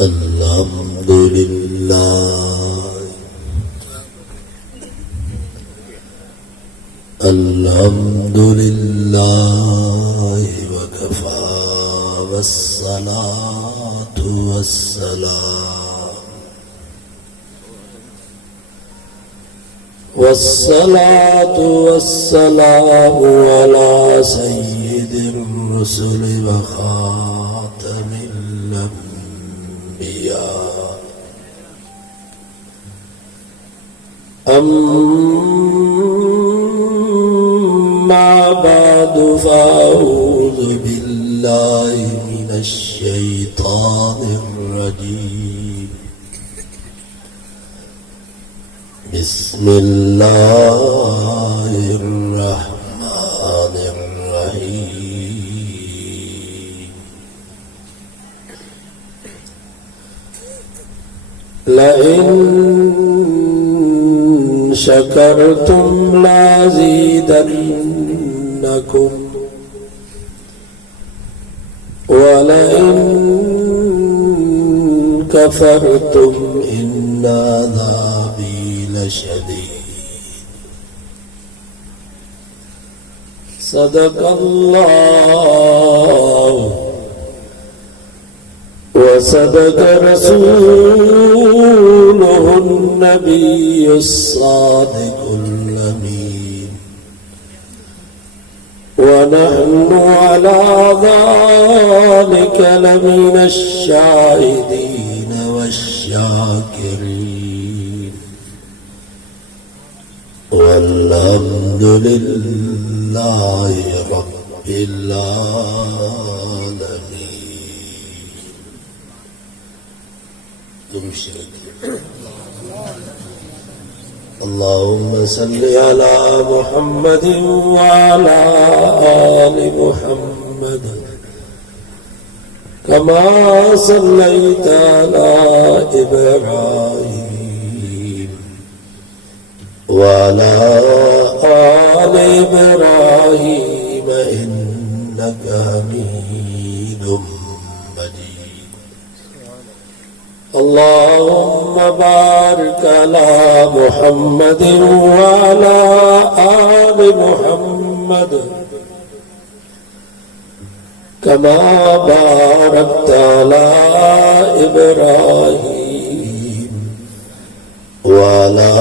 الحمد لله الحمد لله وكفى والصلاة والسلام على سيد الرسل وخاتم الأنبياء أما بعد فأعوذ بالله من الشيطان الرجيم بسم الله الرحمن الرحيم لئن شكرتم لأزيدنكم ولئن كفرتم إن عذابي لشديد صدق الله وصدق رسوله النبي الصادق الأمين ونحن على ذلك لمن الشاهدين والشاكرين والحمد لله رب العالمين. اللهم صل على محمد وعلى آل محمد كما صليت على إبراهيم وعلى آل إبراهيم إنك حميد مجيد. اللهم بارك على محمد وعلى آل محمد كما باركت على إبراهيم وعلى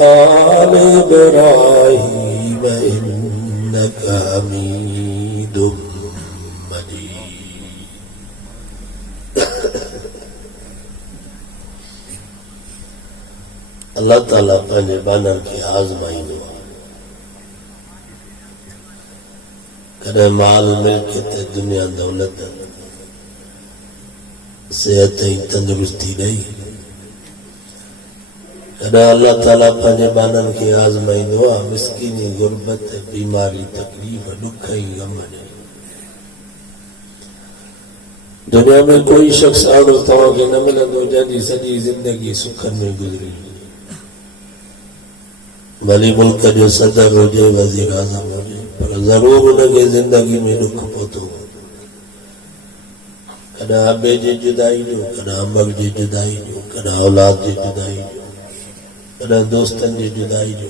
آل إبراهيم إنك حميد مجيد. اللہ تعالیٰ پہلے بانا کی آزمائی نو کرے مال ملکت دنیا دولت صحت تندرستی نہیں کرے اللہ تعالیٰ پہلے بانا کی آزمائی نو مسکینی غربت بیماری تکلیف دکھائی غم نہیں. دنیا میں کوئی شخص آڑو تھا کہ نہ ملے دو جانی سجی زندگی سکھن میں گزری بھلی ملک جو صدر ہو جائے وزیر اعظم ہو جائے پر ضرور انہیں زندگی میں دکھ پوتو کنا ابے جی جدائی جو کنا امک جی جدائی جو کنا اولاد جی جدائی جو کنا دوستن جی جدائی جو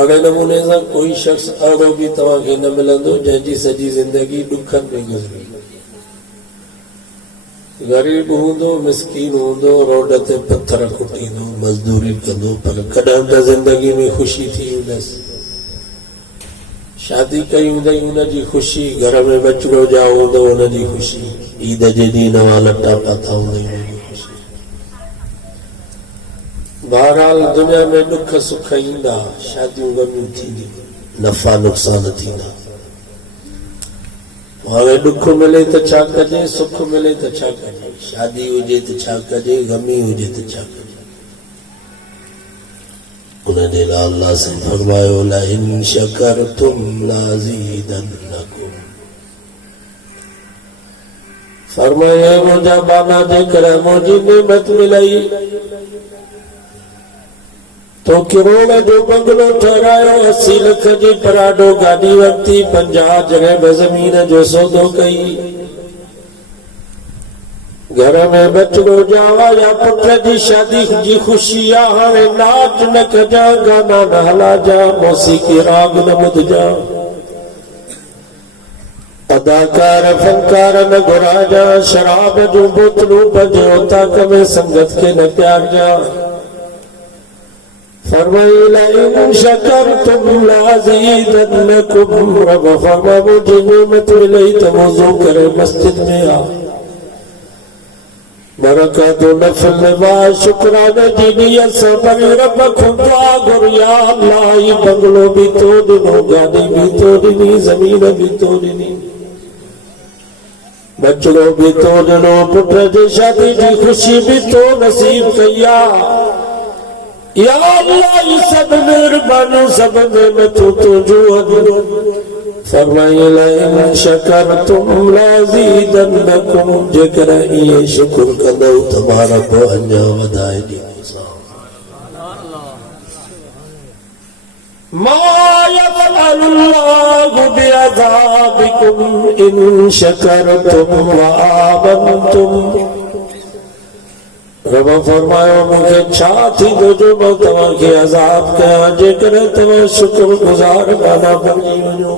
اگر نمونے سے کوئی شخص آگو بھی تمہاں کے نہ ملندو جنجی سجی زندگی دکھن میں گزری غریب ہوندو مسکین ہوندو روڈ تے پتھر کٹیندو مزدوری کندو پر کڈاں تے زندگی میں خوشی تھی انس شادی کئی ہوندی ان جی خوشی گھر میں بچڑو جا ہوندو ان جی خوشی عید جے دی نواں لٹا پاتا ہوندی ان جی خوشی. بہرحال دنیا میں دکھ سکھ ایندا شادیوں غمیوں تھیندی نفع نقصان تھیندا اور دکھ ملے تو چھا کجے سکھ ملے تو چھا کجے شادی ہوجے تو چھا کجے غمی ہوجے تو چھا کجے. انہیں نے اللہ سے فرمایا لئن شکرتم لازیدنکم فرمایا مجھا بانا دے کر مجھے نعمت ملائی تو کروڑا جو بنگلو ٹھہرایا 80 لکھ جی پراڈو گاڑی وقتی 50 جگہ بزمین جو سودو کئی گھر میں بچڑو جاوا یا پٹر جی شادی جی خوشی آنے ناچ نہ کجا گانا نہ ہلا جا موسیقی راگ نہ مد جا اداکار فنکار نہ گھرا جا شراب جو بوتلو بجو تاک میں سنگت کے نہ پیار جا فرمائی لئن شکرتم لازیدنکم رب فرما مجھے نعمت ملی تو وضو کرے مسجد میں آ برکات و نفل نواز شکرانہ جینیت سبری رب خدا گر یا اللہ یہ بنگلو بھی تو دنو گاڑی بھی تو دنی زمین بھی تو دنی بچڑوں بھی تو دنو پٹر جی شادی جی خوشی بھی تو نصیب کیا یا اللہ یہ سب مہربانی سب نعمتوں تو جو فرمائی لئن شکرتم لازیدنکم جکر یہ شکر کدو تمہارا کو انجام ودائے دی ما یفعل اللہ بعذابکم ان شکرتم وآمنتم رب فرمایا مجھے چھاتی دو جو میں تمہاں کے عذاب کیا جکر تمہاں شکر گزار بانا بنی ہو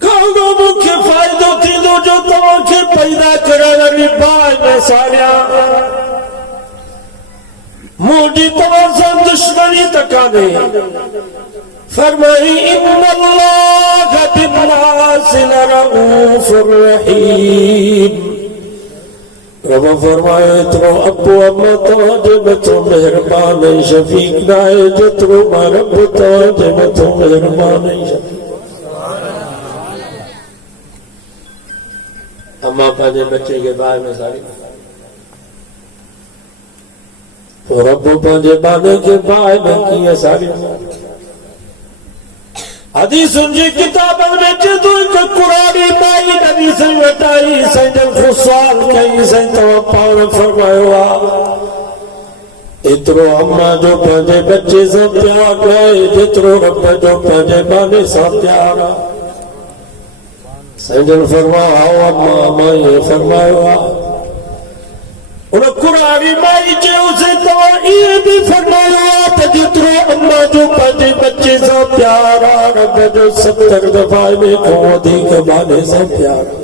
کہاں مکھے فائدہ تھی دو جو تمہاں کے پیدا کرنا نبائی میں ساریا موڈی تمہاں سے دشمنی تکانے فرمائی ان اللہ بالناس لرؤوف الرحیم رب فرمائے اترو ابو اما توجہ بتو مہربان شفیق نائے جترو ما رب توجہ بتو مہربان شفیق اما پاجے بچے کے بائے میں ساری تو رب پاجے بانے کے بائے میں کیے ساری حدیث انجی کتابوں میں چیزوں ایک قرآنی مائی نبی سے وٹائی سینجل خسوال کئی سینتو پاور فرمائیوا اترو اما جو پانجے بچے سے پیار گئے جترو رب جو پانجے بانے سے پیارا سینجل فرمائیوا اما یہ فرمائیوا انہوں قرآنی مائی چے اسے تو یہ بھی فرمائیوا جترو اما جو پانجے بچے سے پیارا رب جو 70 دفعہ میں قوتی کے بانے سے پیارا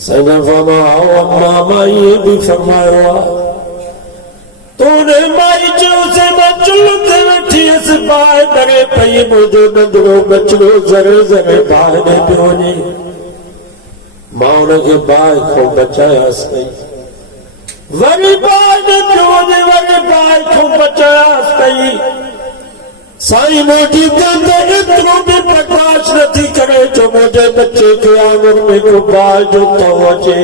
سینجل فرمائیوا اما مائی یہ بھی فرمائیوا تو نے مائی چے اسے بچلتے بیٹھی اس بائے درے پئی مجھو ندرو بچلو زرے زرے بائے نے پیونی ماں نے کے بائے کو بچایا اس پئی وری بائے نے پیونی وری بائے کو بچایا اس پئی سائی موٹی کہتے اتنو بھی پرکاش نتی کرے جو مجھے بچے کے آنگر میں کو بائے جو توجہ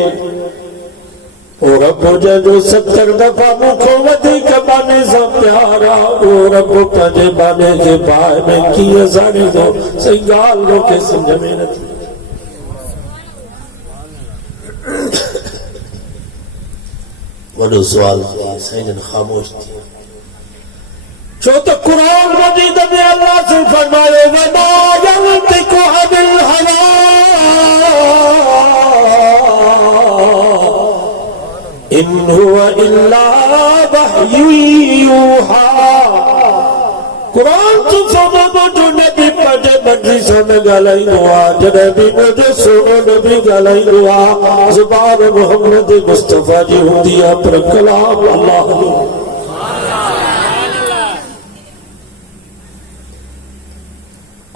اور رب جو 70 دفعہ مکھو ودی کے بانے سے پیارا اور رب پجے بانے کے بائے میں کیے زانی دو سنگال لو کے سمجھ میں نتی وڈو سوال تھی سینن خاموش تھی جو تو قرآن مجید میں اللہ سے فرمائے وَمَا يَنْتِقُ عَنِ الْهَوَىٰ إِنْ هُوَ إِلَّا وَحْيٌ يُوحَىٰ قرآن تو سونا مجھو نبی پجے بڑی سنے گلائی دعا جنبی مجھے سونا نبی گلائی دعا زبان محمد مصطفیٰ جی ہوں دیا پر کلام اللہ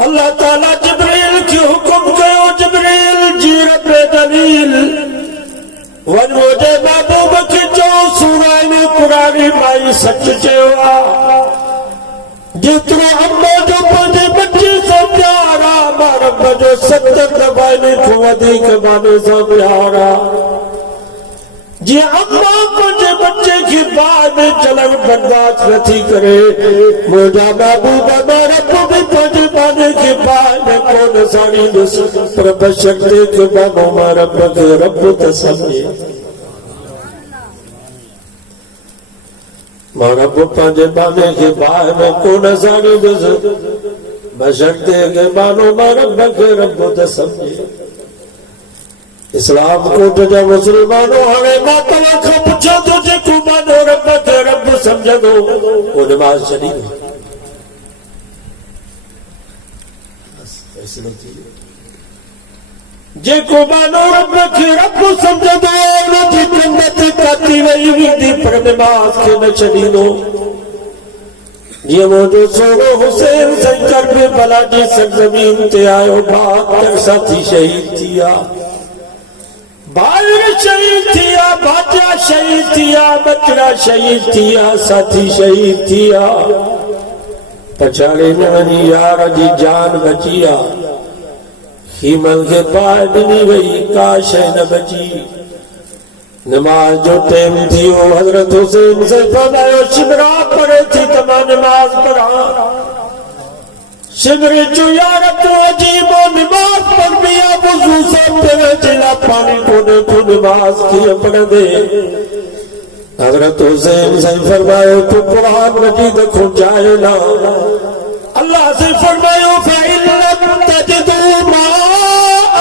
اللہ تعالیٰ جبریل کی حکم کہو جبریل جی رب دلیل ون مجھے محبوب کی جو سورہ میں قرآنی مائی سچ چیوا جتنا ہمیں جو پانچے بچے سے پیارا مارب جو 70 دفعہ میں کھوادی کے بانے سے پیارا جی اما پانچے بچے کی بعد میں چلن برداشت نتی کرے مجھا محبوب مارب بھی پانچے بانے کی بعد میں کون سانی جس پر بشک دے کے بانو مارب کے رب تسمجھے رب پانچے بانے کے بائے میں کون سانی جس بشک دے کے بانو مارب کے رب تسمجھے اسلام کو جا مسلمانوں ہمیں ماتوا کا پچھا تو جے کو مانو رب کے رب سمجھ دو وہ نماز چلی گئی. جے کو مانو رب کے رب سمجھ دو نجی جنت کاتی وئی ویندی پر نماز کے نہ چلی دو. یہ وہ جو سوڑو حسین سنکر میں بلا جی سرزمین تے آئے بات کر ساتھی شہید تھیا بائر شہید تھیا باجا شہید تھیا بچڑا شہید تھیا ساتھی شہید تھیا پچھاڑے میں یار جی جان بچیا خیمل کے پائے دنی وئی کاش ہے نہ بچی. نماز جو ٹیم تھی وہ حضرت حسین سے فرمایا شمرا پڑے تھی تمام نماز پڑھا شمری جو یارت عجیب و نماز پڑھ بیا وضو سے پڑے جلا پانی کونے کو نماز کی پڑھ دے. حضرت حسین سے فرمایا تو قرآن مجید کھو جائے نا اللہ سے فرمایا فَإِن لَمْ تَجِدُوا مَاءً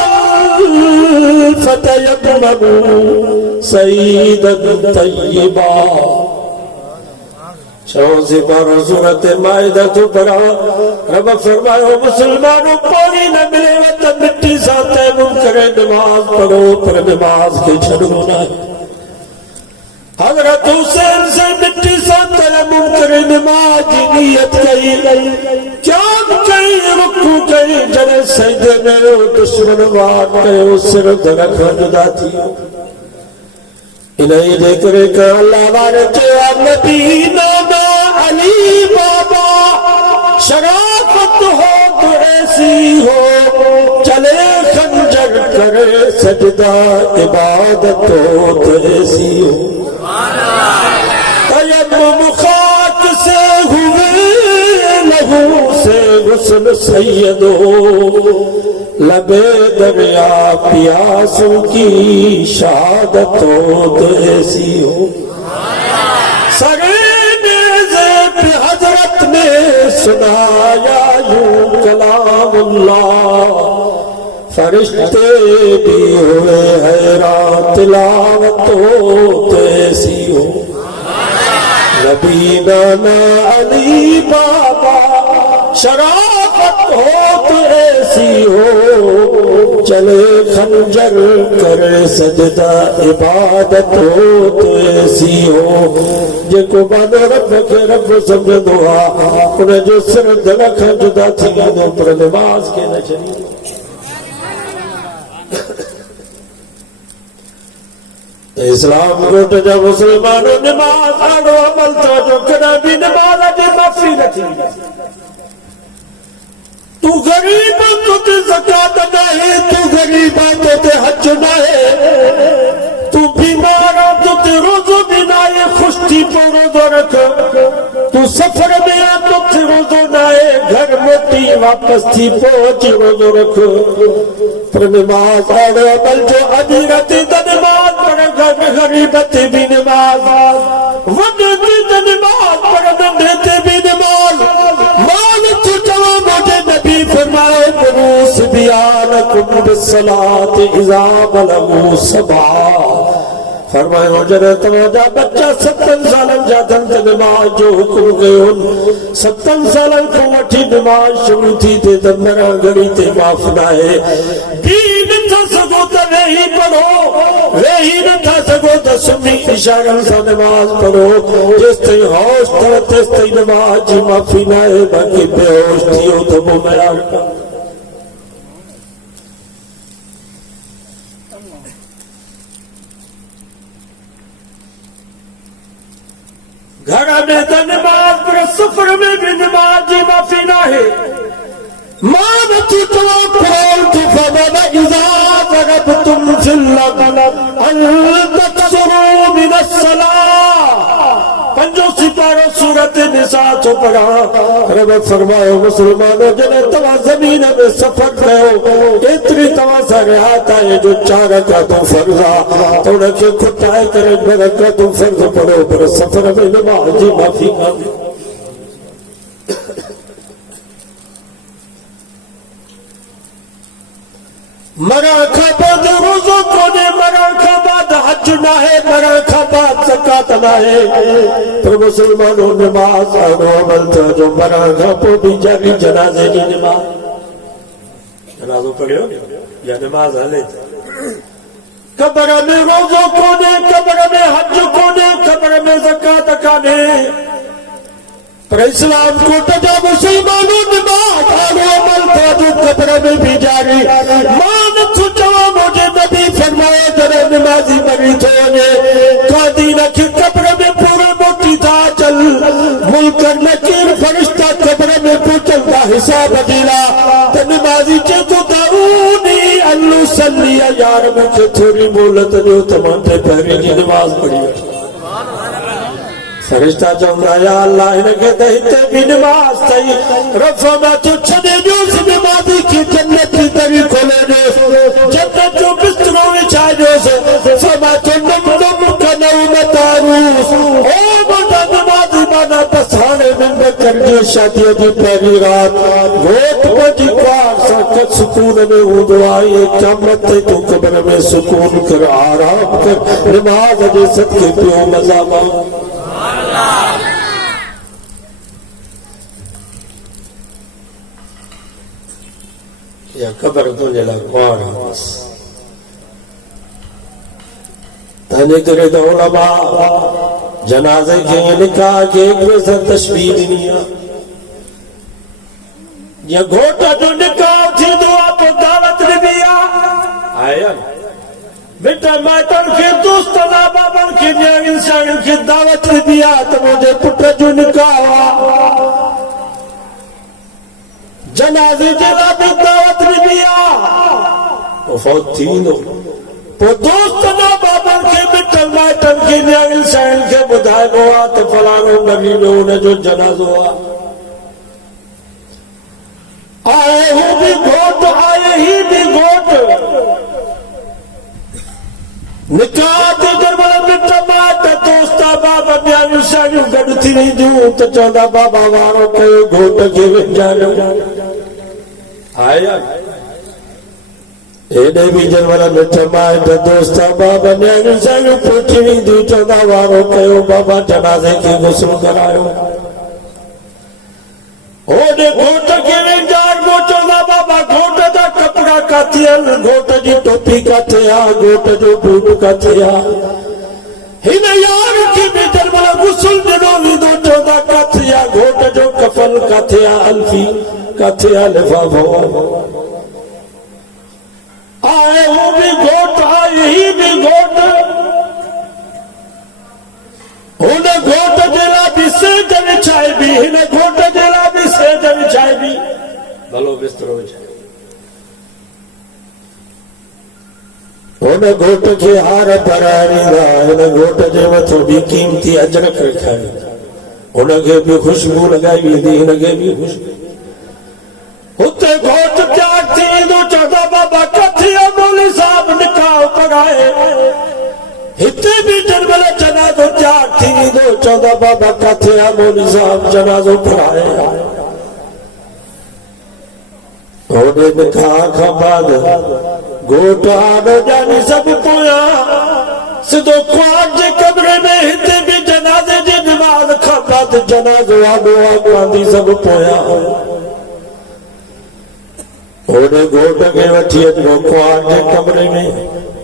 فَتَيَمَّمُوا صَعِيدًا طَيِّبًا. چھو سے بارہ سورت مائدہ تو پڑھا رب فرمایا مسلمانوں پانی نہ ملے تو مٹی ساتھ تیمم کرے نماز پڑھو پر نماز کے چھڑو نہ. حضرت حسین سے مٹی ساتھ تیمم کرے نماز کی نیت کہی کیا کہی رکو کہی جنہیں سجدے میں دشمن وار کہے اس سر درک جدا تھی. انہیں ذکر کہ اللہ بارے چاہا نبی ناما علی بابا شرافت ہو تو ایسی ہو چلے خنجر کرے سجدہ عبادت ہو تو ایسی ہو. تیمم خاک سے ہوئے لہو سے غسل سید ہو لبے دریا پیاسوں کی شہادت ہو تو ایسی ہو. سرینے پہ حضرت نے سنایا یوں کلام اللہ فرشتے بھی ہوئے حیران تلاوت ہو تو ایسی ہو. نبی نانا علی بابا شرافت ہو تو ایسی ہو چلے خنجر کرے سجدہ عبادت ہو تو ایسی ہو. جے کو بانو رب کے رب سمجھ دعا انہیں جو سر دلک جدا تھی گانوں پر نماز کے نہ چلی. اسلام روٹ جا مسلمانوں نماز آڑو عمل توجہ کنا بھی نماز آجے معافی نہ تھی. تو غریب تو تے زکاة نہ ہے تو غریب تو تے حج نہ ہے تو بیمار تو تے روزو بھی نہ ہے خوشتی تو روزو رکھ تو سفر میں آ تو تے روزو نہ ہے گھر موٹی واپس تھی پہنچی روزو رکھ. پر نماز آڑو عمل جو عدیرتی تا نماز پڑھ گھر غریبت بھی نماز وڈتی تا نماز پڑھ دندھتے بھی نماز مان چھٹوا مجھے نبی فرمائے بروس بیانکم بالصلاة اذا بلغوا سبعا. فرمائے ہو جنہ تمہاں بچہ 70 سالن جاتن تے نماز جو حکم گئے ان 70 سالن کو وٹھی نماز شروع تھی تے دمرہ گھڑی تے معاف نہ ہے. دین تھا سکو تا نہیں پڑھو وہی نہ تھا سکو تا سنی اشارہ سا نماز پڑھو جس تے ہوش تھا تس تے نماز جی معافی نہ ہے باقی بے ہوش تھی ہو تو وہ میرا گھر میں تو نماز پر سفر میں بھی نماز جی معافی نہ ہے. مانتی توقعون کی فضل اذا ضربتم فی اللغن ان تکسروا من الصلاة. پنجو سپارہ سورت نساء تو پڑھا رب فرماؤ مسلمانوں جنہیں توا زمین میں سفر کرو اتنی توا سریعات آئے جو چارہ کا تو فرضا تو انہیں کہ کھٹائے کرے برکہ تو فرض پڑھو پر سفر میں نماز جی معافی کر. مرا بعد روزو کونے، مرا بعد حج نہ ہے، مرا بعد زکات نہ ہے، پر مسلمانوں نماز آنو عمل تھا جو مرا پو بھی جاگی جنازے کی نماز. جنازوں پڑھے ہو یا نماز حلے تھا. قبر میں روزو کونے، قبر میں حج کونے، قبر میں زکات کانے، پر اسلام کو تجا مسلمانوں نماز آنو عمل تھا جو قبر میں بھی جاری. مانت سچوا مجھے نبی فرمائے درے نمازی مری تونے قادینہ کی قبر میں پورے موٹی تھا چل ملکر نکیر فرشتہ قبر میں پوچھل کا حساب دیلا تو نمازی چے تو دعونی اللہ صلی یار مجھے تھوڑی مولت جو تمانتے پہرے کی نماز پڑھی. فرشتہ چاہتا یا اللہ انہیں کہتے ہتے بھی نماز تھی رفع میں تو چھنے جو سے نمازی کی جنت کی تری کھولے جو جنت جو بستروں میں چاہ جو سے فما تو نم کا نومت آروس او بڑا نمازی مانا پسانے من بکر جو شادی دی پہلی رات گوٹ بڑی کوار ساکت سکون میں ہوں دعائی قیامت تے تو قبر میں سکون کر آرام کر نماز اجے صدقے پیو مزامہ. یا قبر تو جلا کوار آمس تانے کرے تو علماء جنازے کے نکاح کے ایک ویسا تشبیح نہیں ہے. یہ گھوٹا جو نکاح تھی دو آپ دعوت نبیا آیا بیٹا مائتر کے دوستنا بابن کے نیان انسان کے دعوت نبیا تو مجھے پٹر جو نکاح جنازے جناب دعوت نبیا وہ فوت تھی دو وہ دوستنا بابن کے بیٹا مائتر کے نیان انسان کے بدھائے گوا تو فلانوں نبی میں انہیں جو جناز ہوا آئے ہی بھی گھوٹ آئے ہی بھی گھوٹ نکاح تے دربار بیٹا ماتا دوستا بابا بیانو سانو گڑ تھی نہیں دوں تو چودہ بابا وارو کئے گھوٹ کے جانو آیا ایڈے بھی جنوالا بیٹا ماتا دوستا بابا بیانو سانو پوچھی نہیں دوں چودہ وارو کئے بابا جنازے کی غسل کرائیو اوڈے گھوٹ کے جان گو چودہ بابا گھوٹ دا کپڑا کا تیل گھوٹ جی ٹوپی کا تھیا گھوٹ جو بوٹ کا تھیا ہن یار کی بیٹر والا غسل دنوں بھی دو چودہ کا تھیا گھوٹ جو کفن کا تھیا الفی کا تھیا لفافو آئے ہو بھی گھوٹ آئے ہی بھی گھوٹ انہیں گھوٹ جلا بھی سے جن چائے بھی انہیں گھوٹ جلا بھی سے جن چائے بھی بھلو بستروں چائے انہیں گھوٹ کے ہار پرانی دا انہیں گھوٹ جے متھو بھی قیمتی اجرک رکھائی انہیں کے بھی خوشبو لگائی بھی دی انہیں کے بھی خوشبو ہوتے گھوٹ تیاگ تھی دو چودہ بابا کتھیا مولی صاحب نکاح پڑھائے ہتے بھی جنوالا جنازو تیاگ تھی دو چودہ بابا کتھیا مولی صاحب جنازو پڑھائے انہیں نکاح کا بعد گھوٹا آنو جانی سب پویا سدو خواب جے قبرے میں ہتے بھی جنازے جے نماز کھاپات جنازو آنو آنو سب پویا انہیں گھوٹا کے وٹھیت کو خواب جے قبرے میں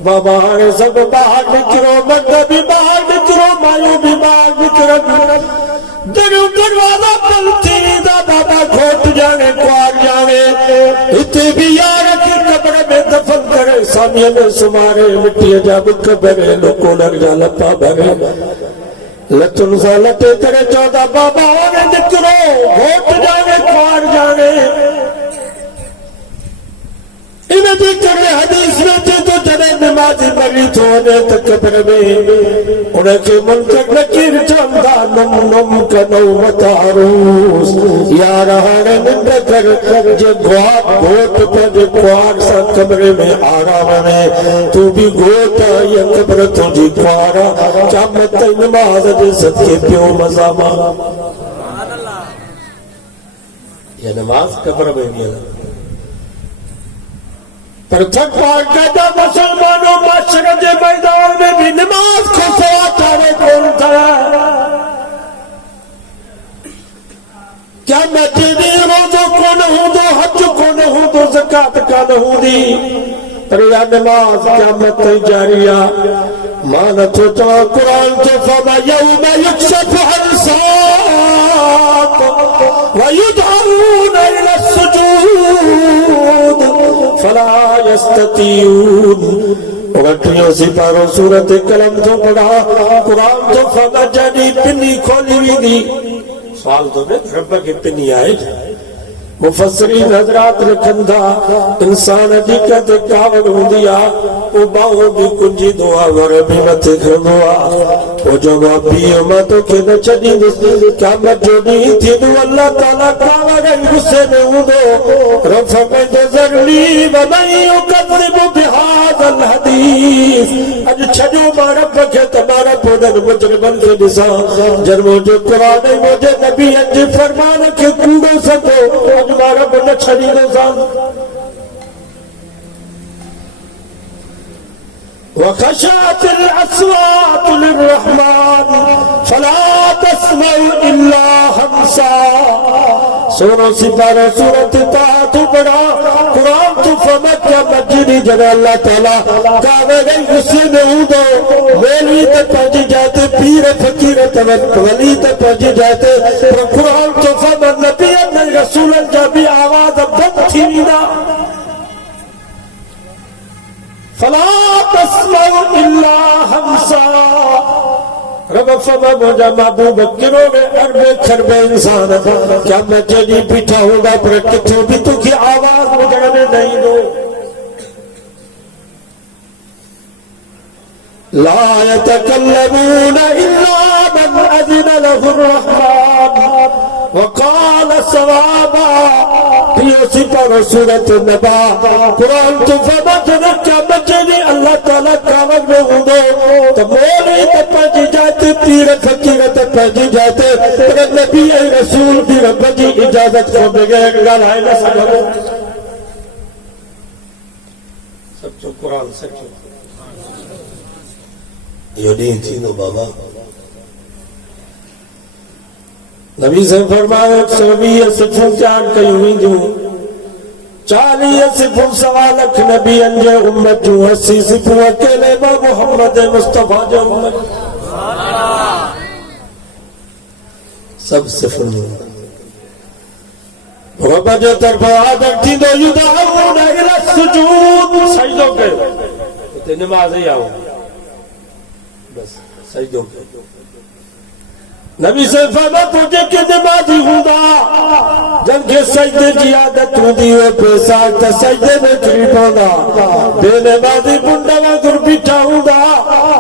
بابا آنے سب باہر نکرو مردہ بھی باہر نکرو مایو بھی باہر نکرو درو دروازہ پلتی دا بابا گھوٹ جانے خواب جانے ہتے بھی یار کی قبر میں دفن کرے سامیہ میں سمارے مٹی جاب قبرے لکو لگ جا لپا بھرے لٹن سا لٹے کرے چودہ بابا آنے نکرو گھوٹ جانے خوار جانے انہیں بھی کرے حدیث میں تھے تو جنے نمازی مری تھونے تک قبر میں انہیں کے منکر نکیر چاندہ نم نم کا نومت آروس یا رہانے نندے کر جے گھوٹ پر جے خوار سا قبر میں آرام میں تو بھی گھوٹا یا قبر تو جی خوارا قیامت نماز جے صدقے پیو مزامہ یہ نماز قبر میں بھی ہے پر تھک پاک کہتا مسلمانوں معاشرے کے میدان میں بھی نماز کو سوا چارے کون تھا کیا میں تیری روزوں کو نہ ہوں دو حج کو نہ ہوں دو زکاة کا نہ ہوں دی پر یا نماز قیامت جاریہ مانت ہوتا قرآن تو فما یوم یکشف عن ساق ویدعون الى السجود فلا یستطیعون اگٹھیوں سپاروں سورت قلم تو پڑھا قرآن تو فما جانی پنی کھولی بھی دی سوال تو میں رب کے پنی آئے مفسرین حضرات رکھن تھا انسان حقیقت کاوڑ ہوں دیا وہ باہوں بھی کنجی دعا وربی مت کھرنوا وہ جو باپی امتوں کے نہ چڑی کیا میں جو نہیں تھی دو اللہ تعالیٰ کاوڑ غصے میں ہوں دو رفع میں ذرلی ومن یکذب بہذا الحدیث اج چھجو مارا پکھے تمہارا پودن مجرمن کے نسان جر مجھے قرآن مجھے نبی انجی فرمان کے کوڑوں سکو ہمارا بندہ چھڑی دو زان وخشعت الأصوات للرحمن فلا تسمع إلا همسا سورة سپارہ سورة طاعت بڑا قرآن تو فمکہ مجنی جنہ اللہ تعالیٰ کہنے گئی غصے میں ہوں دو ویلی تک پہنچی جاتے پیر فقیر ولی تک پہنچی جاتے قرآن تو فمک نبی انہی رسولن جا بھی آواز بند تھی نینا فلا تسمع الا همسا رب فما مجھا محبوب کنوں میں اربے کھربے انسان کیا میں جنی بیٹھا ہوں گا پر کتھوں بھی تو کی آواز مجھے نہیں دو لا يتكلمون إلا من أذن له الرحمن وقال صوابا پیوسی پر سورت نبا قرآن تو فمجھنک کیا مجھنی اللہ تعالیٰ کامک میں ہوں دو تو مولی تب پہنچی جاتے پیر فقیر تب پہنچی جاتے پر نبی رسول بھی رب جی اجازت کو بغیر گلائے نہ سکھو سچو قرآن سچو یہ نہیں تھی نو بابا نبی سے فرمایا 120 صفوں چار کئی ہوئی جو 40 صفوں سوا لکھ نبی انجے امت جو 80 صفوں اکیلے با محمد مصطفیٰ جو امت سب صفوں رب جو طرف آدھر تھی دو یدعون الى السجود سجدوں کے تو نماز ہی آؤ بس سجدوں کے نبی سے فرما پوچھے کہ نمازی ہوں گا جب کہ سجدے کی عادت ہوں دی ہے پیسار تا سجدے میں کری پودا بے نمازی بندہ وگر بیٹھا ہوں گا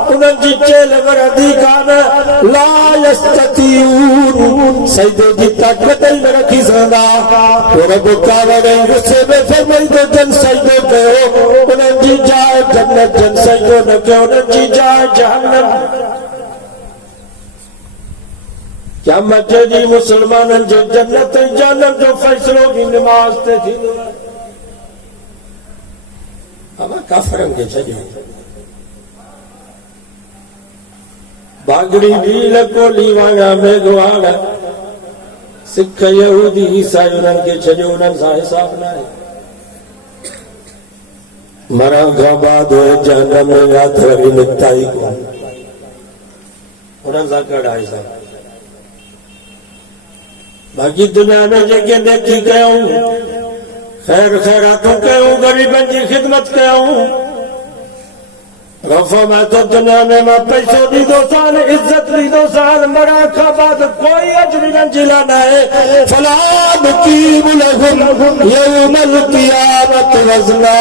انہوں جی چیل وردی کانا لا یستطیعون سجدے کی طاقت ہی میں رکھی سنگا اور اب کعبہ گئی غصے میں فرمائی دو جن سجدے پہ ہو انہوں جی جائے جنت جن سجدے نہ کہ انہوں جی جائے جہنم کیا مجھے جی مسلمان جو جنت جانب جو فیصلوں کی نماز تے تھی ہمیں کافرن کے چھجو باگڑی بھی لکو لیوانا میں گوانا سکھ یہودی عیسائی انہوں کے چھجو انہوں سا حساب نہ ہے مرا گھا بعد ہوئے جہنم میں یاد رہی نکتائی کو انہوں سا کڑا حساب باقی دنیا میں جگہ نیکی کہوں خیر خیراتوں کہوں غریبن کی خدمت کہوں رفع میں تو دنیا میں پیسوں دی 2 سال عزت دی 2 سال مرا کا بعد کوئی اجر نہ جلانا ہے فلا نقیم لهم یوم القیامت وزنا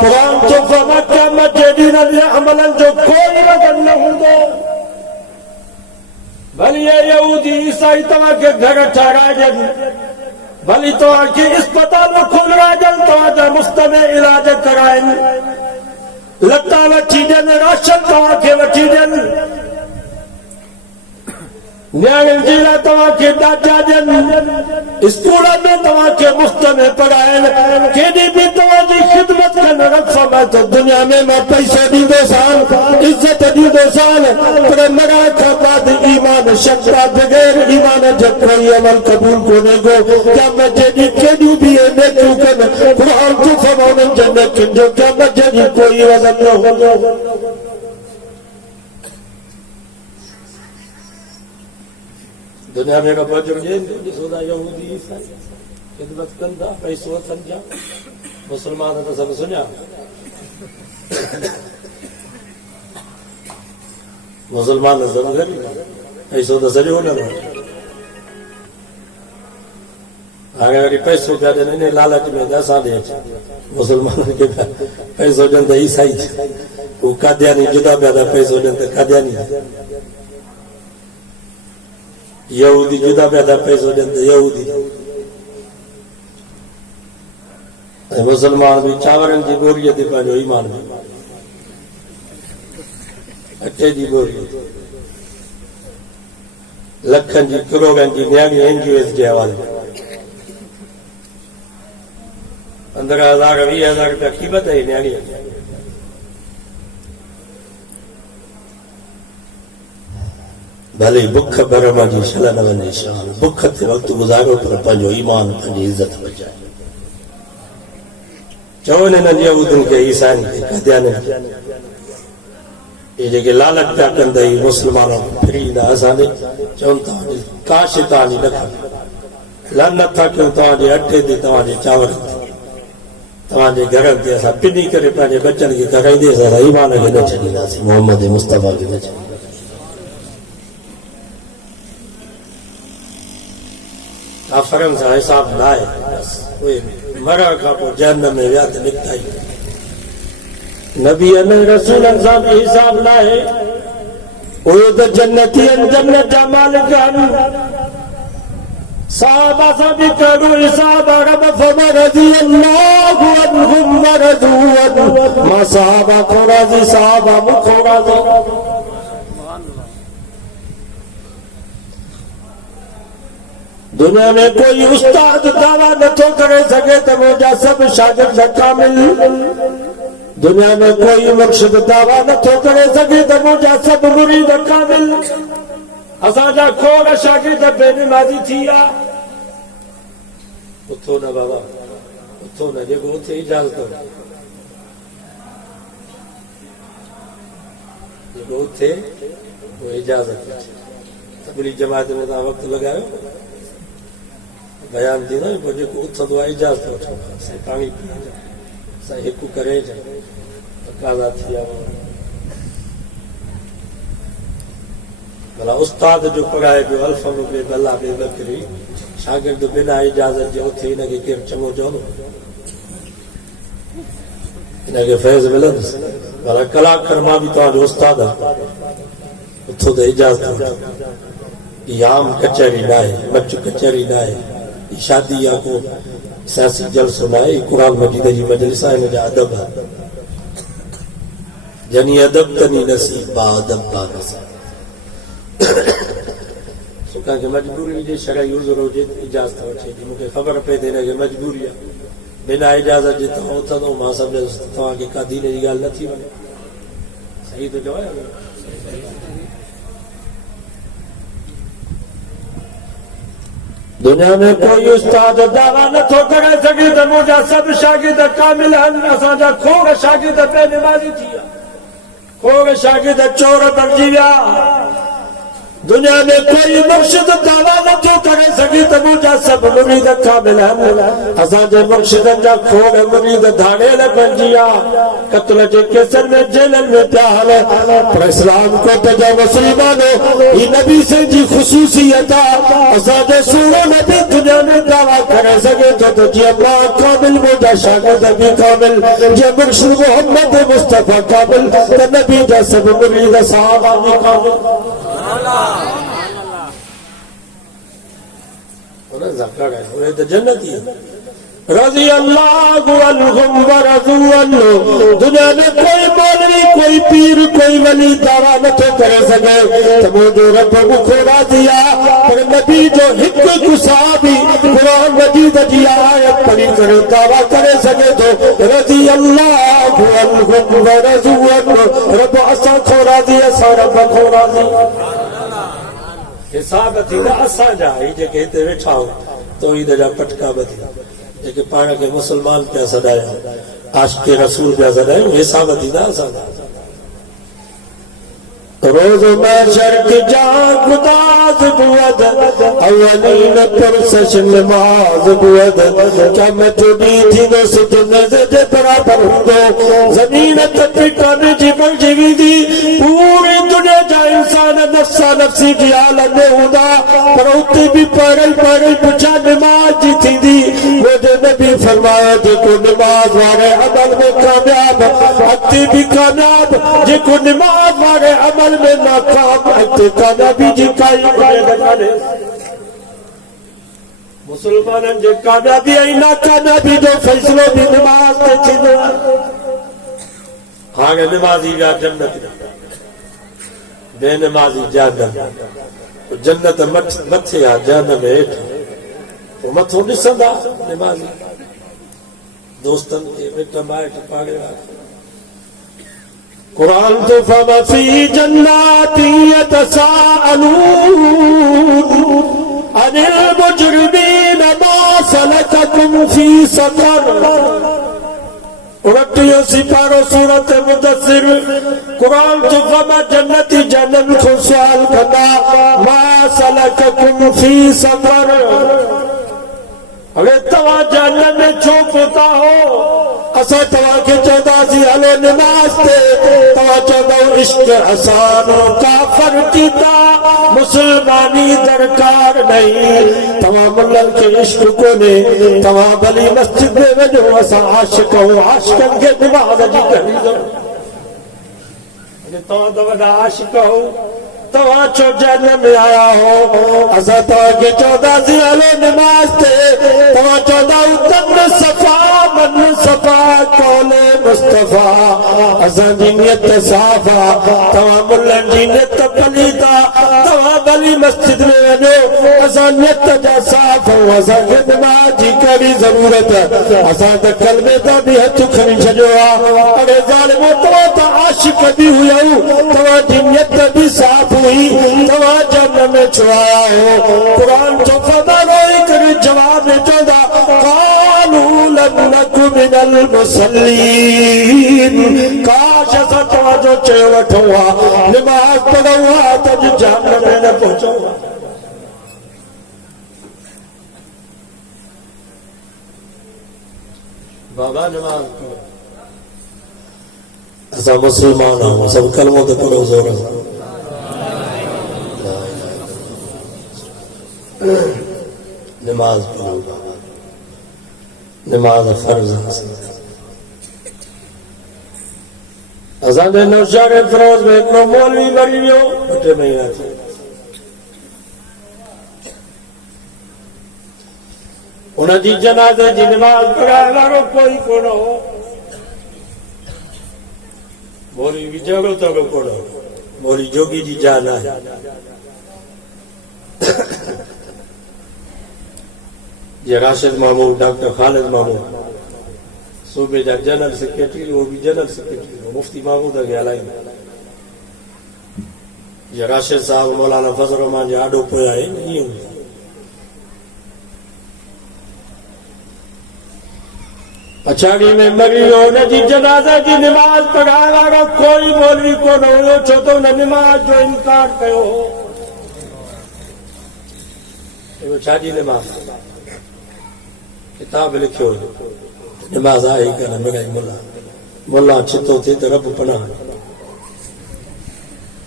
قرآن تو فما قیامت جدین عملا جو کوئی وزن نہ ہوں گے بھلی یہ یہودی عیسائی تمہاں کے گھر ٹھہرا جن بھلی تمہاں کے اسپتال میں کھل رہا جن تمہاں کے مستمع علاج کرائیں لتا وٹھی جن راشن تمہاں کے وٹھی جن نیاں جیلا تمہاں کے ڈاچا جن اسکولہ میں تمہاں کے مستمع پڑھائیں کیدی بھی تمہاں کی خدمت جنت کا نرک فرمائے تو دنیا میں پیسے دی دو سال عزت دی دو سال پر مرا کھا بعد ایمان شکا بغیر ایمان جب کوئی عمل قبول کونے کو کیا میں جنی کیوں بھی ہے میں کیوں کرنا قرآن کو فرمانے جنت جو کیا میں جنی کوئی وزن نہ ہو دنیا میں کا بجر جن سودا یہودی عیسائی خدمت کندا پیسو سمجھا مسلمان تو سب سنیا مسلمان سب گھر پیسو تو سجو نہ اگر پیسو پہ دینے لالچ میں دسا دے مسلمان کے پیسو جن تو عیسائی وہ قادیانی جدا پیدا پیسو جن تو قادیانی یہودی جدا پیدا پیسو جن تو یہودی مسلمان بھی چاورن کی بوریت دی پانجو ایمان میں اٹھے دی بوریت لکھن جی کروڑن جی نیامی NGOs کے حوالے 15,000 20,000 روپیہ قیمت ہے نیامی بھلے بکھ برما جی شلن و نشان بکھ تے وقت گزارو پر پانجو ایمان پانجی عزت بچائے چون نہ یہودن کے عیسائن کے قادیان یہ جگہ لالچ پیا کندے مسلمانوں پھری دا اسانے چون تا کاش تانی لکھا لعنت تھا کیوں تا جے اٹھے دی تا جے چاور تا جے گھر تے اسا پنی کرے پانے بچن کی کرائی دے سا ایمان کے نہ چلی دا محمد مصطفی کے نہ چلی کافرن سے حساب لائے بس کوئی مرا کا پو جہنم میں ویات لکھتا ہی نبی ان رسول انسان حساب لائے اوید جنتی ان جنت مالکان صحابہ سبھی کرو حساب رب فما رضی اللہ عنہم ورضوان ما صحابہ کو راضی صحابہ مکھو راضی دنیا میں کوئی استاد دعویٰ نہ تو کرے سکے تو مجھا سب شاگرد کامل دنیا میں کوئی مرشد دعویٰ نہ تو کرے سکے تو مجھا سب مرید کامل اساں جا کھوڑا شاگرد بے نمازی تھیا اتھو نہ بابا اتھو نہ جگہ اتھے اجازت ہو جگہ اتھے وہ اجازت ہو تبلی جماعت میں تا وقت لگائے بیان دی نا مجھے کو اتھا دعا اجازت ہو سے پانی پیا جا سے ہکو کرے جا تقاضا تھیا بلا استاد جو پڑھائے جو الفم بے بلا بے بکری شاگرد بنا اجازت جو اتھے انہیں کیر چمو جانو انہیں کے فیض ملد بلا کلاک کرما بھی تو جو استاد اتھو دے اجازت ہو یام کچری نائے مچ کچری نائے شادی یا کو سیاسی جلسہ نائے قرآن مجید جی مجلس آئے مجھے ادب ہے جنی ادب تنی نصیب با ادب با نصیب سو کہا کہ مجبوری جی شرعی عذر ہو جی اجازت ہو چاہیے مجھے خبر پہ دینے کہ مجبوری ہے بنا اجازت جیتا ہوتا تو ماں سب نے تو کہ کا دین جی گال نہ تھی بنے صحیح تو جو ہے دنیا میں کوئی استاد دعویٰ نہ تو کرے سکے تو مجھا سب شاگرد کامل ہیں اساں جا کھوڑ شاگرد بے نمازی تھیا کھوڑ شاگرد چور بن جیویا دنیا میں کوئی مرشد دعویٰ نہ تو کرے سکے تو مجھا سب مرید کامل ہیں اساں جے مرشد جا کھوڑ مرید دھاڑے نہ بن جیا قتل جے کیسر میں جیلن میں پیال پر اسلام کو تجا مسلمانوں یہ نبی سے جی خصوصیت اساں جے سورہ نبی دنیا میں دعویٰ کرے سکے تو جی اللہ کامل مجھا شاگرد بھی کامل جے مرشد محمد مصطفیٰ کامل تو نبی جا سب مرید صحابہ بھی کامل انہیں تو جنتی رضی اللہ عنہم ورضوا عنہ دنیا میں کوئی مولوی کوئی پیر کوئی ولی دعویٰ نہ تو کرے سکے تو مجھے رب کو راضیا پر نبی جو حکم کو صحابی قرآن مجید جی آیت پڑھی کرے دعویٰ کرے سکے تو رضی اللہ عنهم ورضوا عنه رب اساں کو راضی اساں رب کو راضی حساب تھی نہ اساں جا ہی جے کہ تے ویٹھا ہو تو ہی دا پٹکا بدی جے کہ پاڑا کے مسلمان پیا سدایا عاشق رسول پیا سدایا حساب تھی نہ اساں روز محشر کی جان گداز بود اولین پرسش نماز بود کیا میں ٹوٹی تھی نو ستنے سے برابر ہوں زمین تپکن جبل جیوی دی پوری دنیا جا انسان نفسا نفسی کی عالم میں ہودا پر ہوتی بھی پڑھل پچھا نماز جی تھی دی وہ جو نبی فرمایا جے کو نماز وارے عمل میں کامیاب حتی بھی کامیاب جے کو نماز وارے عمل میں ناکام ہے کامیابی جی کائی بنے مسلمانن جے کامیابی ہے ناکامیابی جو فیصلوں بھی نماز تے چھنے آگے نمازی جا جنت بے نمازی جہنم جنت متھے آ جہنم ہیٹھ وہ متھوں نسندا نمازی دوستن کے مٹ مائٹ پاڑے قرآن تو فما فی جنات یتساءلون عن المجرمین ما سلککم فی سقر اڑتیوں سپارو سورت مدثر قرآن تو فما جنتی جنم کو سوال کرنا ما سلککم فی سقر اگر توا جہنم میں چھوپ ہوتا ہو اسا توا کے چودہ سی ہلو نماز تے توا چودہ عشق حسانو کافر کیتا مسلمانی درکار نہیں توا ملل کے عشق کو نے توا بلی مسجد میں وجو اسا عاشق ہو عاشقن کے نماز جی کری دو توا دوڑا عاشق ہو توا چو جہنم میں آیا ہو اسا توا کے چودہ سی ہلو نماز تے توا چودہ اتن صفا من صفا قول مصطفیٰ اسا جنیت صافا توا ملن جنیت پلیتا توا بلی مسجد میں وجو اسا نیت جا صاف ہو اسا کے نماز جی کری ضرورت اسا دا کلمے دا بھی ہتھ کھنی چھجوا اڑے ظالمو توا تا عاشق بھی ہویا ہو توا جنیت بھی صاف ہوئی توا جنم میں چھوایا ہو قرآن جو فدا روئی کر جواب چودا قالوا لم نک من المصلین کاش ایسا توا جو چیوٹ ہوا نماز پڑھا ہوا تج جنم میں نہ پہنچا ہوا بابا نماز پڑھا ایسا مسلمان ہوں سب کلموں تے پڑھو زور نماز پڑھو نماز فرض ازاں نوشہر فروز میں ایک مولوی مری ویو بٹے مہینہ تھے انہاں جی جنازے جی نماز پڑھائے لارو کوئی کوڑو مولوی بھی جگڑو تگڑو کوڑو مولوی جوگی جی جانا ہے یہ راشد محمود ڈاکٹر خالد محمود صوبے جا جنرل سیکریٹری وہ بھی جنرل سیکریٹری مفتی محمود اگے علائی یہ راشد صاحب مولانا فضل الرحمان جی آڈو پویا ہے نہیں ہوں پچھاڑی میں مری ہونے جی جنازہ کی نماز پڑھا لگا کوئی مولوی کو نہ ہو چھو تو نہ نماز جو انکار پہ ہو وہ چھاجی نماز کتاب لکھو نماز آئی کرنا میرا ملا ملا چھتو تھی تو رب پناہ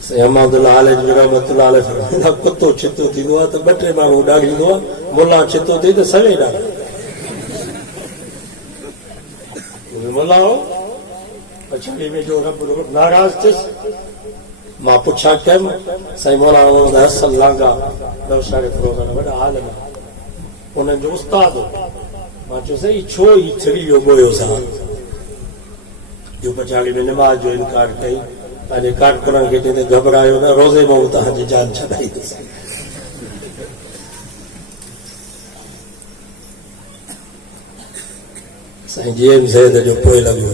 سی حمد اللہ علیہ جو رحمت اللہ علیہ فرمائے کتو چھتو تھی دعا تو بٹے مانگو ڈاگی دعا ملا چھتو تھی تو سوے ڈاگی ملا ہو پچھاڑی میں جو رب ناراض تھس ماں پوچھا کم سی مولانا محمد حسن لانگا نوشہر فروزہ بڑا عالم انہیں جو استاد ہو ماں چو سے چھو ہی تھری جو گوئے ہو سا جو پچھاڑی میں نماز جو انکار کئی آنے کارٹ کرن کے تے گھبرائے ہو نا روزے میں ہوتا ہے جان چھڑائی دے سا سائیں جی ایم زید جو پوئے لگو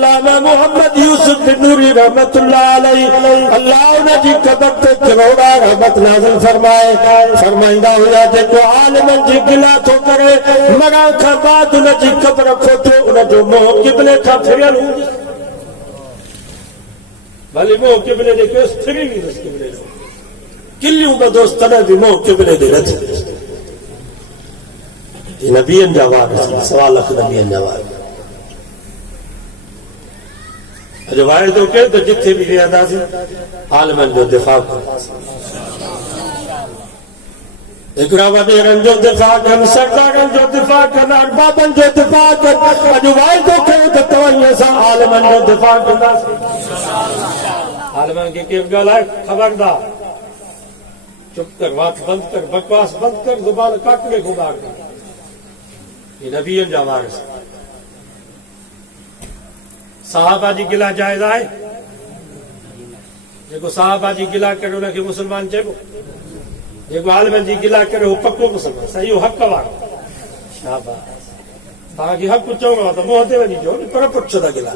علامہ محمد یوسف نوری رحمت اللہ علیہ اللہ انہیں جی قبر تے کروڑا رحمت نازل فرمائے فرمائندہ ہویا جے کو عالمن جی گلا تو کرے مرا کھا بعد انہیں جی قبر کھوٹے انہیں جو موہ قبلے کھا پھریل ہوں گی بھلی موہ قبلے دے کیس پھری گی اس قبلے دے کلیوں با دوستانہ بھی موہ قبلے دے رہتے یہ نبی انجاوار سوال اخ نبی انجاوار روایت ہو کے تو جتھے بھی رہا سی عالمن جو دفاع کرتا اقرابہ دیرن جو دفاع کرن سردارن جو دفاع کرن اربابن جو دفاع کرن روایت ہو کے تو توائیے سا عالمن جو دفاع کرنا سی عالمن کی کیف گل ہے خبردار چپ کر بات بند کر بکواس بند کر زبان کاٹ کے خدا کر یہ نبی انجا وارث صحابہ جی گلا جائز آئے جیکو صحابہ جی گلا کرے انہیں کہ مسلمان چاہو جیکو عالمن جی گلا کرے وہ پکو مسلمان صحیح وہ حق وار شاباش تاکہ حق پچھو گا تو موہتے ونی جو پر پچھو دا گلا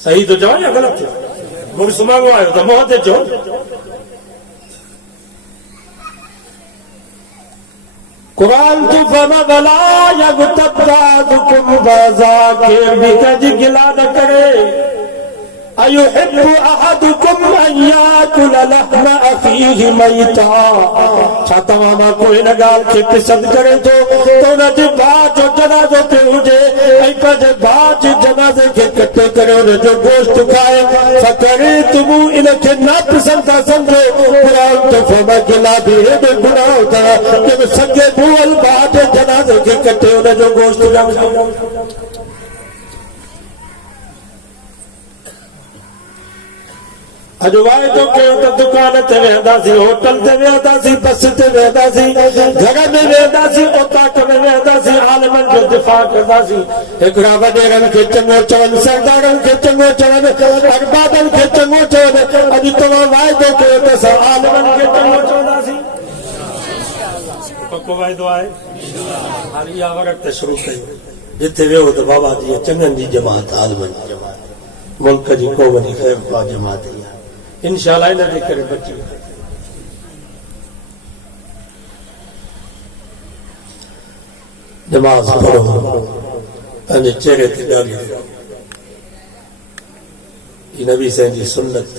صحیح تو جاؤ یا غلط تھے وہ سمانگو آئے تو موہتے جو قرآن تو فما بلا یغتب بعضکم بعضا کہ بھی کج گلا نہ کرے ایحب احدکم ان یاکل لحم اخیہ میتا چھا تماما کوئی نگال کے پسند کرے تو نہ جی باج جو جنازوں کے ہوجے ای پر جی باج جنازے کے کٹے کرے انہیں جو گوشت کھائے فکرے تمو انہیں کے نا پسند کا سمجھو قرآن تو فما گلا بھی ہے گناہ ہوتا ہے کہ سنگے بول باج جنازے کے کٹے انہیں جو گوشت کھائے اجوائے تو کہ دکان تے وہدا سی ہوٹل تے وہدا سی بس تے وہدا سی گھر میں وہدا سی اوتاک میں وہدا سی عالمن جو دفاع کردا سی اقرا وڈیرن کے چنگو چون سردارن کے چنگو چون اربابن کے چنگو چون اج تو وعدو کہ تے عالمن کے چنگو چوندا سی پکو وعدو آئے ہر یا وقت شروع کئی جتے ویو تو بابا جی چنگن جی جماعت عالمن جماعت ملک جی کو ونی خیر خواہ جماعت ہے انشاءاللہ انہیں دیکھ کرے بچی نماز پڑھو انہیں چہرے تے ڈالی یہ نبی سے جی سنت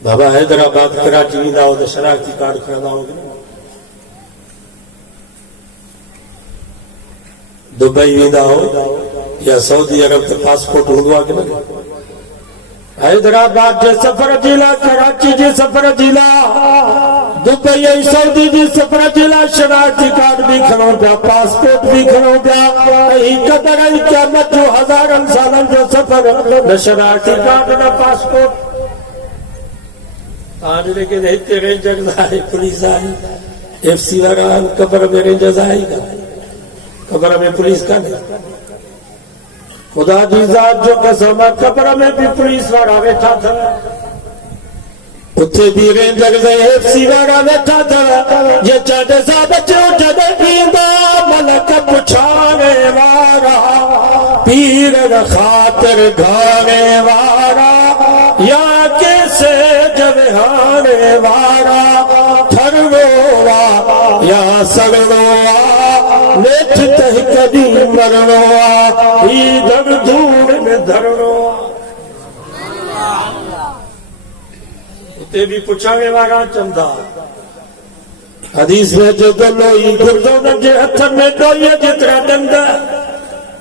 بابا حیدرآباد کراچی ویندا ہو تو شراکتی کارڈ کھڑا ہو گیا دبئی ویندا ہو یا سعودی عرب تے پاسپورٹ ہوا کہ نہ حیدرآباد جے سفر جیلا کراچی جے سفر جیلا دبئی سعودی جے سفر جیلا شراکتی کارڈ بھی کھڑو پیا پاسپورٹ بھی کھڑو پیا ای قدر ای قیامت جو ہزارن سالن جو سفر نہ شراکتی کارڈ نہ پاسپورٹ آج لیکن ہتے رینجر آئے پولیس آئی ایف سی وغیرہ قبر میں رینجرز آئی گا قبر میں پولیس کا نہیں خدا جی ذات جو قسم قبر میں بھی پولیس وارا بیٹھا تھا اتھے بھی رینجرز ایف سی وارا بیٹھا تھا یہ جڑ سا بچو جڑ پیندہ ملک پچھانے وارا پیر خاطر گھانے وارا یا کیسے جوہانے وارا تھروا یا سگڑوا نیٹھ تہ کدی مروا ہی دھڑ دھوڑ میں دھروا تے بھی پچھانے وارا چندہ حدیث میں جو دلوئی گردون جے ہتھن میں ڈوئی جترا ڈندا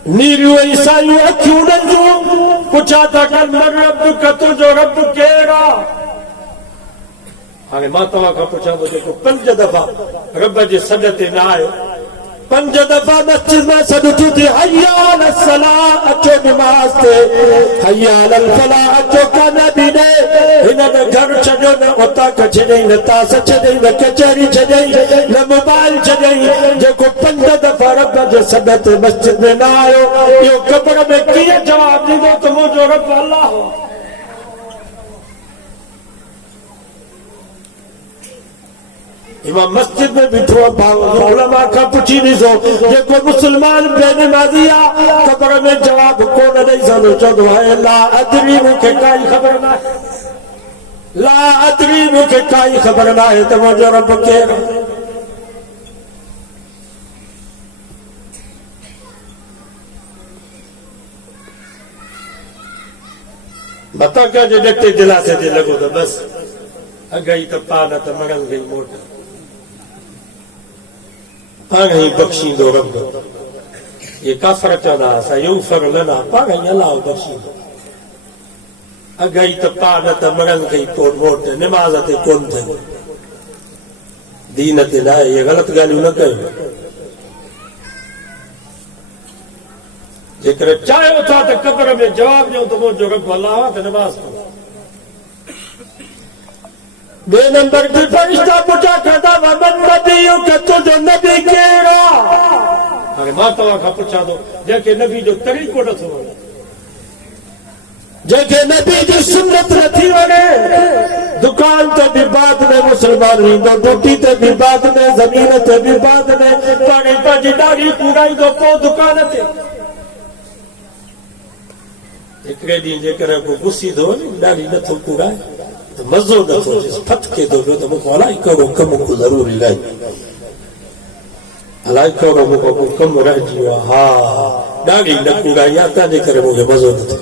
نیریو عیسائیو اکھیوں ڈنجو پچھا تا کل من رب کتو جو رب کیرا آگے ماتوا کا پچھا مجھے کو 5 دفعہ رب جے سجدے نہ آئے 5 دفعہ مسجد میں سجدو تھی حیا علی الصلاۃ اچو نماز تے حیا علی الفلاح اچو کا نبی نے انہیں گھر چھڑو نہ ہوتا کچھڑیں نہ تاس چھڑیں نہ کچھری چھڑیں نہ موبائل چھڑیں جو کو 5 دفعہ رب جے سجدے مسجد میں نہ آئے یہ قبر میں کیا جواب دی دو تو مجھو رب اللہ ہو امام مسجد میں بیٹھو علماء کا پوچھی نہیں سو یہ کوئی مسلمان بے نمازی قبر میں جواب کون نہیں سنو چودو ہے لا ادری مجھے کائی خبر نہ ہے لا ادری مجھے کائی خبر نہ ہے تو مجھے رب کے بتا کیا جو ڈکتے دلا سے دے لگو تو بس اگئی تو پانا تو مگل گئی موٹا پاگئی بخشی دو رب یہ کافر چانا سا یغفر لنا پاگئی اللہ بخشی دو اگئی تو پانا تو مگل گئی کون موٹا نمازت کون تھے دینت نہ یہ غلط گالیوں نہ کہو جکر چاہے ہوتا تو قبر میں جواب جو تو وہ جو رب اللہ ہوا تو نماز پڑھو بے نمبر کی فرشتہ پوچھا کہتا ومن نبیوں کہ تو جو نبی کہے ارے ماتا کا پوچھا دو جیکے نبی جو طریقوں نہ سو جیکے نبی جو سنت نہ تھی ونے دکان تے بھی بعد میں مسلمان رہی دو ڈوٹی تے بھی بعد میں زمین تے بھی بعد میں پاڑی پاڑی ڈاڑی پورائی دو پو دکان تے ایک دین جے کرے کو گسی دو ڈاڑی نہ تھو پورا تو مزو نہ تھو جس پھت کے دو تو مکو علائی کرو کم کو ضروری لائی علائی کرو مکو کم رہ جیوا ہاں ڈاڑی نہ پورا یا تا جے کرے مجھے مزو نہ تھو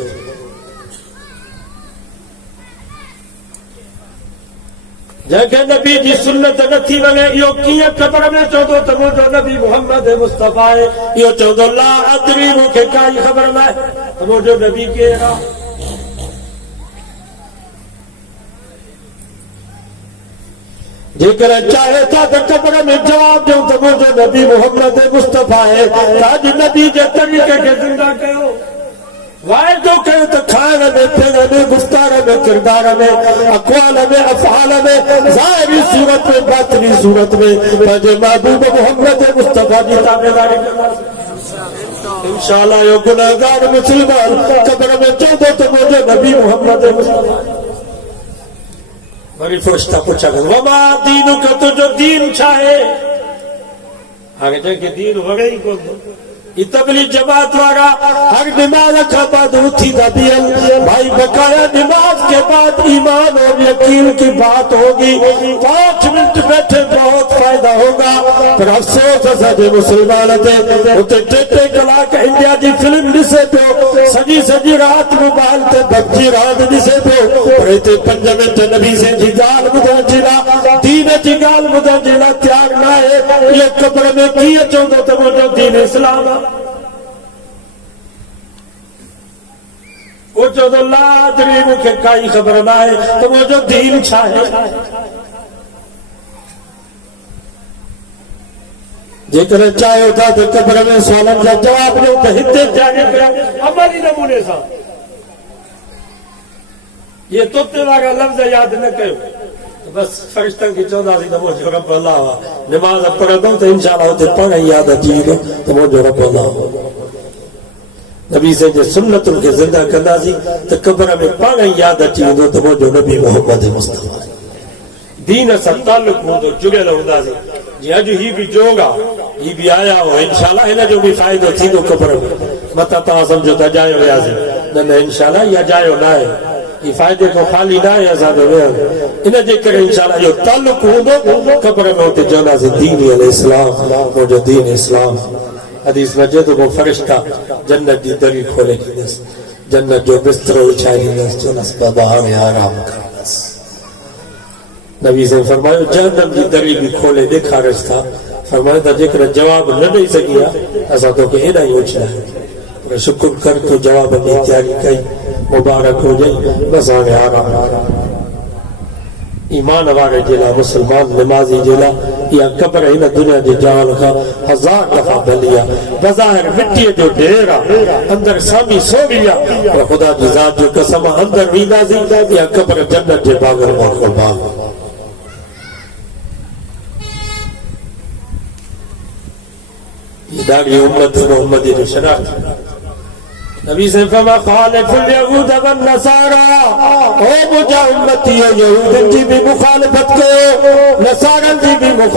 جیکے نبی جی سنت نہ تھی ونے یہ کیے قبر میں چودو تو مجھو نبی محمد مصطفیٰ ہے یہ چودو لا ادری مکھے کائی خبر نہ ہے تو مجھو نبی کے رہا جیکر چاہے تھا تو قبر میں جواب دوں تو مجھو نبی محمد مصطفیٰ ہے تاج نبی جے طریقے کے زندہ کہو وائے جو کہو تو کھانا میں پینا میں گفتار میں کردار میں اقوال میں افعال میں ظاہری صورت میں باطنی صورت میں تاج محبوب محمد مصطفیٰ کی تابعداری انشاءاللہ یہ گناہگار مسلمان قبر میں چودو تو مجھے نبی محمد مصطفیٰ بڑی فرشتہ پوچھا گا وما دینو کا تو جو دین چاہے آگے جا کہ دین ہو گئی کون دو یہ تبلیغ جماعت وارا ہر نماز کا بعد اٹھی دا بیل بھائی بقایا نماز کے بعد ایمان اور یقین کی بات ہوگی 5 منٹ بیٹھے بہت فائدہ ہوگا پر افسوس سجے مسلمان تھے اتے ٹیٹے کلاک انڈیا جی فلم ڈسے پیو سجی رات موبائل تے بچی رات ڈسے پیو پر اتے 5 منٹ نبی سے جی گال مدہ جلا دین جی گال مدہ جلا تیار نہ ہے یہ قبر میں کیے چودو تو مجھو دین اسلام وہ جو تو لا ادری مکھے کائی خبر نہ ہے تو وہ جو دین چاہے جیکر چاہے ہوتا تو قبر میں سوالن کا جواب دے تو ہتے جانے پہ عملی نمونے سا یہ توتے والا لفظ یاد نہ کرو بس فرشتن کی 14 نمو جو رب اللہ ہوا نماز پڑھ دو تو انشاءاللہ ہوتے پڑھ یاد اجیب تو وہ جو رب اللہ ہوا نبی سے جو سنت ان کے زندہ کرنا سی تو قبر میں پانا یاد اچھی ہوں تو وہ جو نبی محمد مصطفیٰ دین سے تعلق ہوں تو جگل ہوں سی جی اج ہی بھی جوگا ہی بھی آیا ہو انشاءاللہ انہیں جو بھی فائدہ تھی تو قبر میں متا تا سمجھو تا جائے ہو یا سی نہ انشاءاللہ یا جائے ہو نہ ہے یہ فائدے کو خالی نہ ہے ایسا دے انہیں جے کرے انشاءاللہ یہ تعلق ہوں تو قبر میں ہوتے جانا سی دین علیہ السلام وہ جو دین اسلام حدیث مجد کو فرشتہ جنت دی دری کھولے کی نس جنت جو بستر اچھائی نس جو نس بابا میں آرام کرنس نبی سے فرمایا جہنم دی دری بھی کھولے دیکھا رشتہ فرمایا تھا جکر جواب نہ نہیں سکیا ایسا تو کہ اینا ہی اچھنا ہے شکر کر تو جواب اپنی تیاری کئی مبارک ہو جائے بس آنے آرام ایمان وارے جلا مسلمان نمازی جلا یا قبر ہے نا دنیا جی جان کا 1000 دفعہ بلیا بظاہر مٹی جو ڈیرا اندر سامی سو گیا اور خدا جی ذات جو قسم اندر وینا زی یا قبر جنت جے باغر باغر باغ یہ داڑی امت محمدی جو شناخت نبی سے فرما خالف الیہود والنصارى او مجھا امتی یہود جی بھی مخالفت کرو نصارن جی بھی مخالفت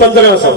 1500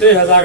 3,000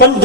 5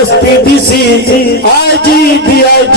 SPDC IG DIG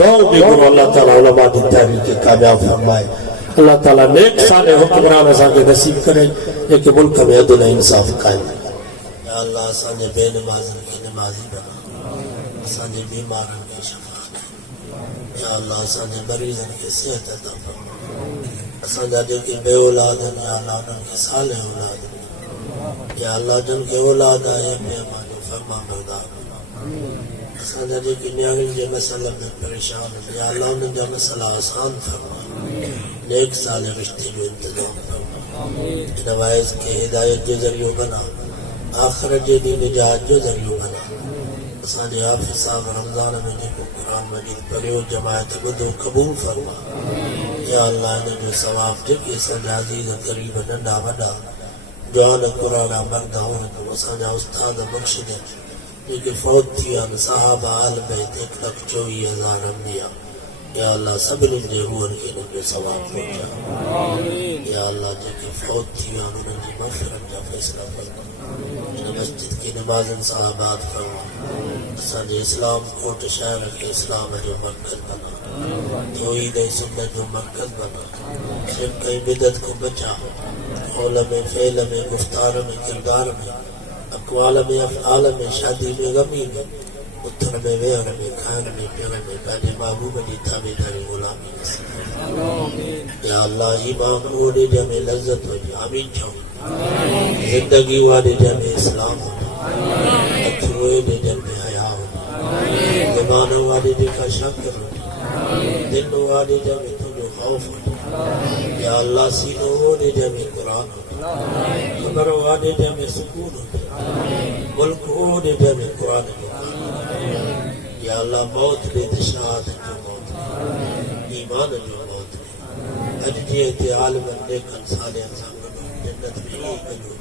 دعاؤں بھی کرو اللہ تعالیٰ علماء کی تحریک کے کامیاب فرمائے اللہ تعالیٰ نیک صالح حکمران ایسا کے نصیب کرے ایک ملک میں عدل انصاف قائم یا اللہ اسانے بے نمازن کی نمازی بنا اسانے بیمارن کی شفاعت یا اللہ اسانے مریضن کی صحت عطا فرما اسانے کے بے اولاد ہیں یا اللہ جن کے صالح اولاد ہیں یا اللہ جن کے اولاد آئے بے مانو فرما بردار اسانے کی نیاغل جو مسئلہ میں پریشان ہیں یا اللہ انہیں جو مسئلہ آسان فرما نیک صالح رشتے جو انتظام فرما نوائز کے ہدایت جو ذریعہ بنا آخرت جدی نجات جو ذریعہ بنا اسانے حافظ صاحب رمضان میں جنہوں قرآن مجید پڑھے و جماعت بدو قبول فرما یا اللہ نے جو ثواب جبکہ اسانے عزیز قریب ننڈا بڑا جوان قرآن مرد عورت اسانے استاد بخش دے لیکن فوت تھیان صحابہ آل بیت 1,24,000 انبیاء یا اللہ سب نے روحن کے نبی ثواب پہنچا یا اللہ جبکہ فوت تھیان انہوں نے مغفرت جا فیصلہ فرما مسجد کی نمازن صحابات فرما اسانے اسلام کوٹ شہر کے اسلام جو مرکز بنا توحید سنت جو مرکز بنا شرک کی بدعت کو بچا قول میں فعل میں گفتار میں کردار میں اقوال میں افعال میں شادی میں غمی میں اتر میں ویر میں کھان میں پیر میں پہلے محبوب کی تابعداری غلامی نصیب یا اللہ ایمان اوڑے جمع لذت ہو جائے آمین چھو زندگی والے جمع اسلام ہو جائے اکھروئے جمع حیاء ہو جائے زمان والے کا شکر ہو جائے دن والے جمع تجھو خوف ہو جائے یا اللہ سینوں والے جمع قرآن ہو جائے قمر والے جمع سکون ہو جائے ملک والے جمع قرآن ہو جائے یا اللہ موت دے دشاد جو موت ایمان جو موت اجدیت عالم نیکن صالح انسان جنت میں ہی بنو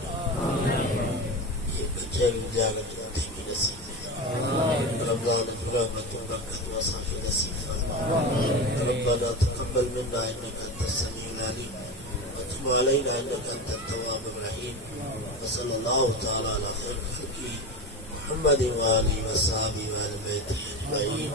یہ بچے جاگت ہوتے کی نصیب رمضان برحمت و برکت و صافی نصیب ربنا تقبل منا انك انت السميع العليم وتب علينا انك انت التواب الرحيم وصلى الله تعالى على خير خلقه محمد وآله وصحبه وآل بيته أجمعين